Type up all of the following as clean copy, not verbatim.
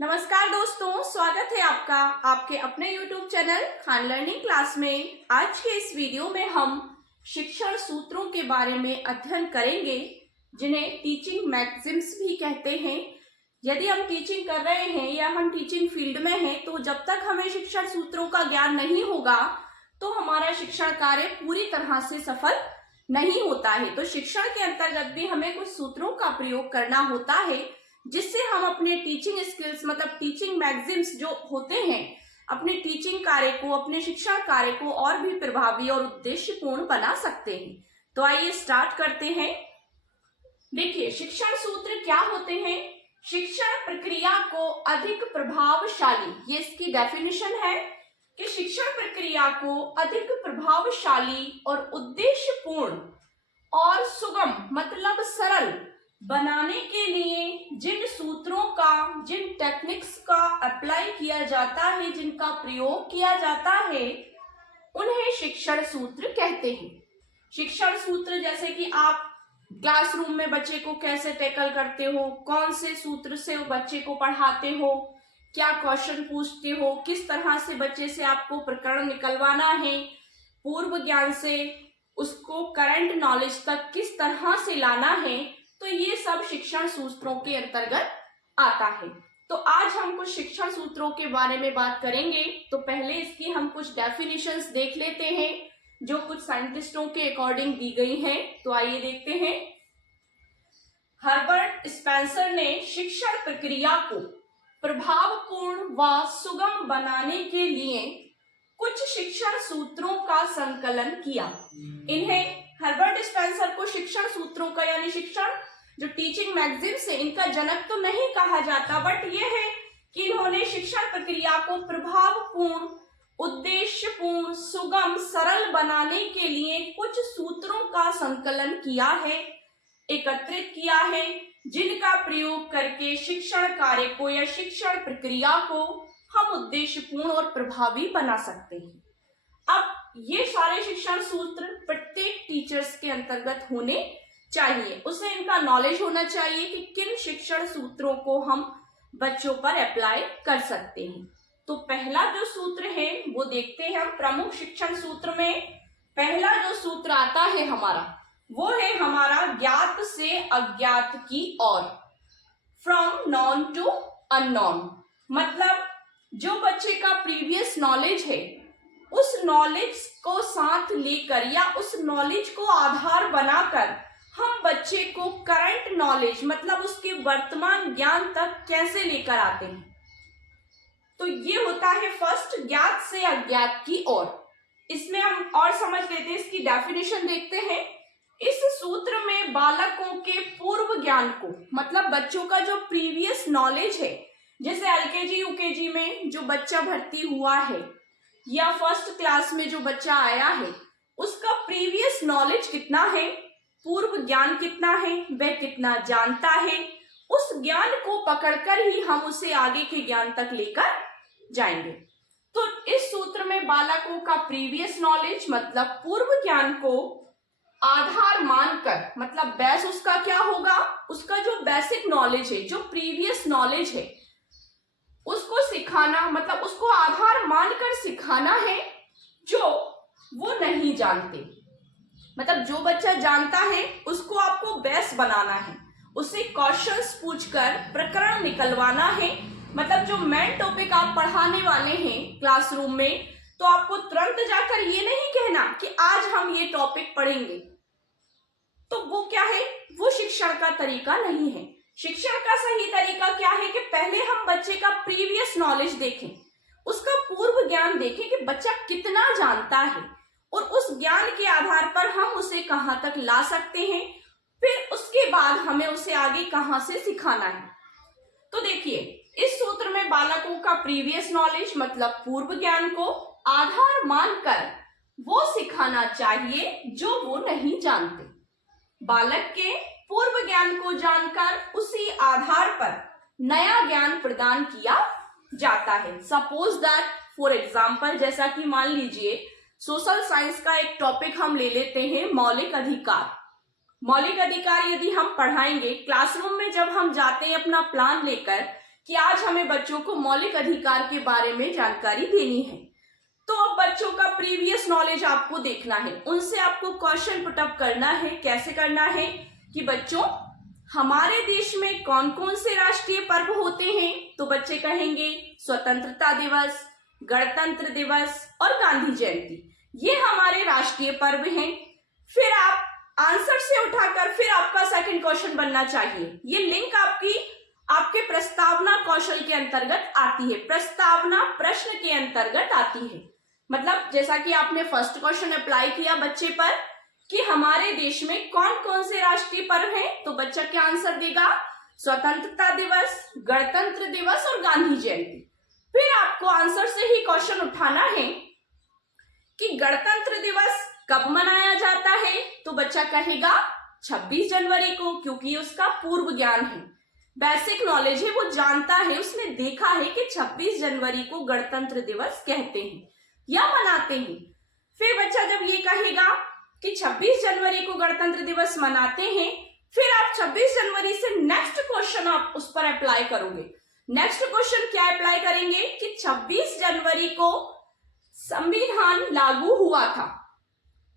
नमस्कार दोस्तों, स्वागत है आपका आपके अपने YouTube channel Khan learning class में। आज के इस वीडियो में हम शिक्षण सूत्रों के बारे में अध्ययन करेंगे, जिन्हें टीचिंग मैक्सिम्स भी कहते हैं। यदि हम टीचिंग कर रहे हैं या हम टीचिंग फील्ड में हैं, तो जब तक हमें शिक्षण सूत्रों का ज्ञान नहीं होगा तो हमारा शिक्षण कार्य पूरी तरह से सफल नहीं होता है। तो शिक्षण के अंतर्गत भी हमें कुछ सूत्रों का प्रयोग करना होता है, जिससे हम अपने टीचिंग स्किल्स मतलब टीचिंग मैक्सिम्स जो होते हैं, अपने टीचिंग कार्य को, अपने शिक्षण कार्य को और भी प्रभावी और उद्देश्यपूर्ण बना सकते हैं। तो आइए स्टार्ट करते हैं। देखिए, शिक्षण सूत्र क्या होते हैं। शिक्षण प्रक्रिया को अधिक प्रभावशाली, ये इसकी डेफिनेशन है कि शिक्षण प्रक्रिया को अधिक प्रभावशाली और उद्देश्यपूर्ण और सुगम मतलब सरल बनाने के लिए जिन सूत्रों का, जिन टेक्निक्स का अप्लाई किया जाता है, जिनका प्रयोग किया जाता है, उन्हें शिक्षण सूत्र कहते हैं। शिक्षण सूत्र जैसे कि आप क्लासरूम में बच्चे को कैसे टैकल करते हो, कौन से सूत्र से बच्चे को पढ़ाते हो, क्या क्वेश्चन पूछते हो, किस तरह से बच्चे से आपको प्रकरण निकलवाना है, पूर्व ज्ञान से उसको करंट नॉलेज तक किस तरह से लाना है, तो ये सब शिक्षण सूत्रों के अंतर्गत आता है। तो आज हम कुछ शिक्षण सूत्रों के बारे में बात करेंगे। तो पहले इसकी हम कुछ डेफिनेशंस देख लेते हैं, जो कुछ साइंटिस्टों के अकॉर्डिंग दी गई हैं। तो आइए देखते हैं। हर्बर्ट स्पेंसर ने शिक्षण प्रक्रिया को प्रभावपूर्ण व सुगम बनाने के लिए कुछ शिक्षण सूत्रों का संकलन किया। इन्हें हर्बर्ट स्पेंसर को शिक्षण सूत्रों का यानी शिक्षण जो टीचिंग मैक्सिम्स है, इनका जनक तो नहीं कहा जाता, बट ये है कि इन्होंने शिक्षण प्रक्रिया को प्रभावपूर्ण, उद्देश्यपूर्ण, सुगम, सरल बनाने के लिए कुछ सूत्रों का संकलन किया है, एकत्रित किया है, जिनका प्रयोग करके शिक्षण कार्य को या शिक्षण प्रक्रिया को हम उद्देश्यपूर्ण और प्रभावी बना सकते हैं। अब ये सारे शिक्षण सूत्र प्रत्येक टीचर्स के अंतर्गत होने चाहिए। उसे इनका नॉलेज होना चाहिए कि किन शिक्षण सूत्रों को हम बच्चों पर अप्लाई कर सकते हैं। तो पहला जो सूत्र है वो देखते हैं हम। प्रमुख शिक्षण सूत्र में पहला जो सूत्र आता है हमारा, वो है हमारा ज्ञात से अज्ञात की ओर, फ्रॉम नॉन टू अननोन। मतलब जो बच्चे का प्रीवियस नॉलेज है, उस नॉलेज को साथ लेकर या उस नॉलेज को आधार बनाकर हम बच्चे को करंट नॉलेज मतलब उसके वर्तमान ज्ञान तक कैसे लेकर आते हैं। तो ये होता है फर्स्ट, ज्ञात से अज्ञात की ओर। इसमें हम और समझ लेते हैं, इसकी डेफिनेशन देखते हैं। इस सूत्र में बालकों के पूर्व ज्ञान को मतलब बच्चों का जो प्रीवियस नॉलेज है, जैसे एलकेजी यूकेजी में जो बच्चा भर्ती हुआ है या फर्स्ट क्लास में जो बच्चा आया है, उसका प्रीवियस नॉलेज कितना है, पूर्व ज्ञान कितना है, वह कितना जानता है, उस ज्ञान को पकड़कर ही हम उसे आगे के ज्ञान तक लेकर जाएंगे। तो इस सूत्र में बालकों का प्रीवियस नॉलेज मतलब पूर्व ज्ञान को आधार मानकर, मतलब बेस उसका क्या होगा, उसका जो बेसिक नॉलेज है, जो प्रीवियस नॉलेज है, उसको सिखाना मतलब उसको आधार मानकर सिखाना है जो वो नहीं जानते। मतलब जो बच्चा जानता है उसको आपको बेस बनाना है, उससे क्वेश्चंस पूछकर प्रकरण निकलवाना है। मतलब जो मेन टॉपिक आप पढ़ाने वाले हैं क्लासरूम में, तो आपको तुरंत जाकर ये नहीं कहना कि आज हम ये टॉपिक पढ़ेंगे। तो वो क्या है, वो शिक्षण का तरीका नहीं है। शिक्षण का सही तरीका क्या है कि पहले हम बच्चे का प्रीवियस नॉलेज देखें, उसका पूर्व ज्ञान देखें कि बच्चा कितना जानता है, और उस ज्ञान के आधार पर हम उसे कहां तक ला सकते हैं, फिर उसके बाद हमें उसे आगे कहां से सिखाना है। तो देखिए, इस सूत्र में बालकों का प्रीवियस नॉलेज मतलब पूर्व ज्ञान को आधार मानकर वो सिखाना चाहिए जो वो नहीं जानते। बालक के पूर्व ज्ञान को जानकर उसी आधार पर नया ज्ञान प्रदान किया जाता है। सपोज दैट फॉर एग्जाम्पल, जैसा कि मान लीजिए सोशल साइंस का एक टॉपिक हम ले लेते हैं, मौलिक अधिकार। मौलिक अधिकार यदि हम पढ़ाएंगे क्लासरूम में, जब हम जाते हैं अपना प्लान लेकर कि आज हमें बच्चों को मौलिक अधिकार के बारे में जानकारी देनी है। तो अब बच्चों का प्रीवियस नॉलेज आपको देखना है, उनसे आपको क्वेश्चन पुटअप करना है। कैसे करना है कि बच्चों हमारे देश में कौन कौन से राष्ट्रीय पर्व होते हैं? तो बच्चे कहेंगे स्वतंत्रता दिवस, गणतंत्र दिवस और गांधी जयंती, ये हमारे राष्ट्रीय पर्व हैं। फिर आप आंसर से उठाकर फिर आपका सेकंड क्वेश्चन बनना चाहिए। ये लिंक आपके प्रस्तावना कौशल के अंतर्गत आती है, प्रस्तावना प्रश्न के अंतर्गत आती है। मतलब जैसा कि आपने फर्स्ट क्वेश्चन अप्लाई किया बच्चे पर कि हमारे देश में कौन कौन से राष्ट्रीय पर्व हैं, तो बच्चा क्या आंसर देगा? स्वतंत्रता दिवस, गणतंत्र दिवस और गांधी जयंती। फिर आपको आंसर से ही क्वेश्चन उठाना है कि गणतंत्र दिवस कब मनाया जाता है? तो बच्चा कहेगा 26 जनवरी को, क्योंकि उसका पूर्व ज्ञान है, बेसिक नॉलेज है, वो जानता है, उसने देखा है कि 26 जनवरी को गणतंत्र दिवस कहते हैं या मनाते हैं। फिर बच्चा जब ये कहेगा कि 26 जनवरी को गणतंत्र दिवस मनाते हैं, फिर आप 26 जनवरी से नेक्स्ट क्वेश्चन आप उस पर अप्लाई करोगे। नेक्स्ट क्वेश्चन क्या अप्लाई करेंगे कि 26 जनवरी को संविधान लागू हुआ था।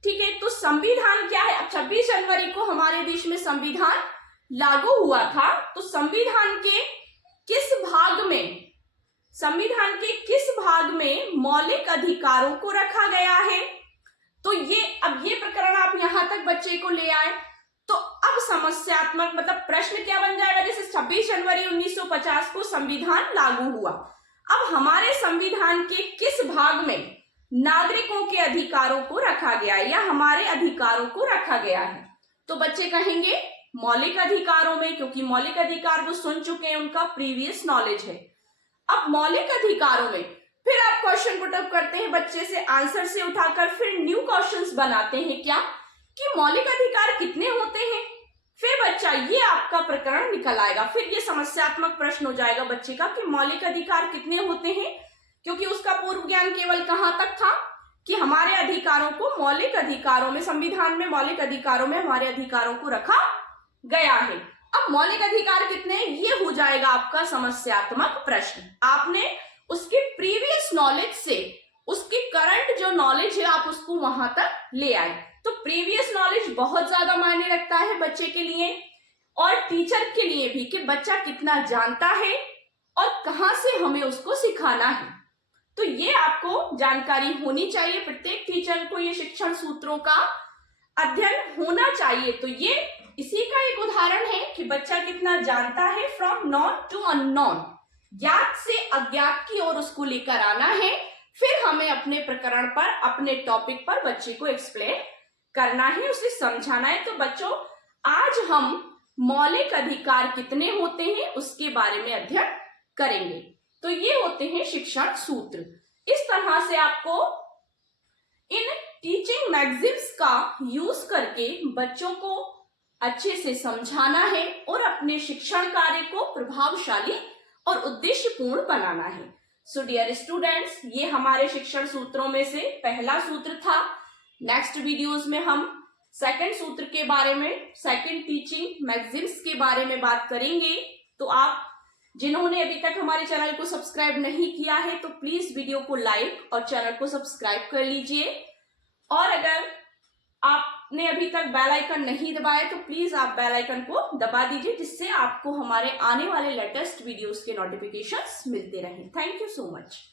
ठीक है, तो संविधान क्या है? अब 26 जनवरी को हमारे देश में संविधान लागू हुआ था, तो संविधान के किस भाग में मौलिक अधिकारों को रखा गया है? तो ये प्रकरण आप यहां तक बच्चे को ले आए, तो अब समस्यात्मक मतलब प्रश्न क्या बन जाएगा? जैसे 26 जनवरी 1950 को संविधान लागू हुआ, अब हमारे संविधान के किस भाग में नागरिकों के अधिकारों को रखा गया है या हमारे अधिकारों को रखा गया है? तो बच्चे कहेंगे मौलिक अधिकारों में, क्योंकि मौलिक अधिकार वो सुन चुके हैं, उनका प्रीवियस नॉलेज है। अब मौलिक अधिकारों में फिर आप क्वेश्चन पुटअप करते हैं बच्चे से, आंसर से उठाकर फिर न्यू क्वेश्चंस बनाते हैं क्या कि मौलिक अधिकार कितने होते हैं। फिर बच्चा ये आपका प्रकरण निकल आएगा, फिर ये समस्यात्मक प्रश्न हो जाएगा बच्चे का कि मौलिक अधिकार कितने होते हैं, क्योंकि उसका पूर्व ज्ञान केवल कहां तक था कि हमारे अधिकारों को मौलिक अधिकारों में, संविधान में मौलिक अधिकारों में हमारे अधिकारों को रखा गया है। अब मौलिक अधिकार कितने, ये हो जाएगा आपका समस्यात्मक प्रश्न। आपने उसके प्रीवियस नॉलेज से उसकी करंट जो नॉलेज है आप उसको वहां तक ले आए। तो प्रीवियस नॉलेज बहुत ज्यादा मायने रखता है बच्चे के लिए और टीचर के लिए भी, कि बच्चा कितना जानता है और कहां से हमें उसको सिखाना है। तो ये आपको जानकारी होनी चाहिए, प्रत्येक टीचर को ये शिक्षण सूत्रों का अध्ययन होना चाहिए। तो ये इसी का एक उदाहरण है कि बच्चा कितना जानता है, फ्रॉम नॉन टू अननोन, ज्ञात से अज्ञात की ओर उसको लेकर आना है। फिर हमें अपने प्रकरण पर, अपने टॉपिक पर बच्चे को एक्सप्लेन करना है, उसे समझाना है। तो बच्चों आज हम मौलिक अधिकार कितने होते हैं उसके बारे में अध्ययन करेंगे। तो ये होते हैं शिक्षण सूत्र। इस तरह से आपको इन टीचिंग मैगजीन्स का यूज करके बच्चों को अच्छे से समझाना है और अपने शिक्षण कार्य को प्रभावशाली और उद्देश्यपूर्ण बनाना है। सो डियर स्टूडेंट्स, ये हमारे शिक्षण सूत्रों में से पहला सूत्र था। नेक्स्ट वीडियोस में हम सेकंड सूत्र के बारे में, सेकंड टीचिंग मैगजीन्स के बारे में बात करेंगे। तो आप जिन्होंने अभी तक हमारे चैनल को सब्सक्राइब नहीं किया है तो प्लीज वीडियो को लाइक और चैनल को सब्सक्राइब कर लीजिए। और अगर आपने अभी तक बेल आइकन नहीं दबाया तो प्लीज आप बेल आइकन को दबा दीजिए, जिससे आपको हमारे आने वाले लेटेस्ट वीडियोस के नोटिफिकेशंस मिलते रहें। Thank you so much.